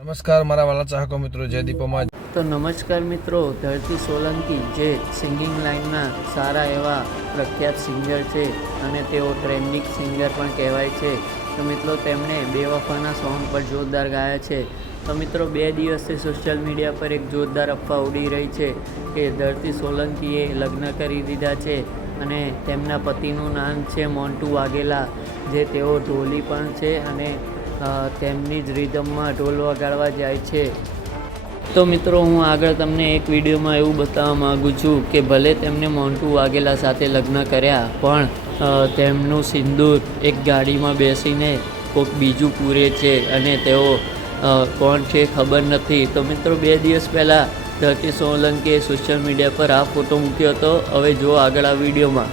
નમસ્કાર મારા વાલા ચાહકો મિત્રો, જય દીપોમાં. તો નમસ્કાર મિત્રો, ધરતી સોલંકી જે સિંગિંગ લાઇનના સારા એવા પ્રખ્યાત સિંગર છે અને તેઓ ટ્રેન્ડિંગ સિંગર પણ કહેવાય છે. તો મિત્રો તેમણે બેવફાના સોંગ પર જોરદાર ગાયા છે. તો મિત્રો 2 દિવસથી સોશિયલ મીડિયા પર એક જોરદાર અફવા ઉડી રહી છે કે ધરતી સોલંકીએ લગ્ન કરી દીધા છે અને તેમના પતિનું નામ છે મોન્ટુ વાઘેલા, જે તેઓ ઢોલી પણ છે અને તેમની જ રિધમમાં ઢોલ વગાડવા જાય છે. તો મિત્રો હું આગળ તમને એક વિડીયોમાં એવું બતાવવા માગું છું કે ભલે તેમને મોન્ટુ વાઘેલા સાથે લગ્ન કર્યા, પણ તેમનું સિંદૂર એક ગાડીમાં બેસીને કોઈક બીજું પૂરે છે અને તેઓ કોણ છે ખબર નથી. તો મિત્રો 2 દિવસ પહેલાં ધરતી સોલંકીએ સોશિયલ મીડિયા પર આ ફોટો મૂક્યો હતો. હવે જો આગળ આ વિડીયોમાં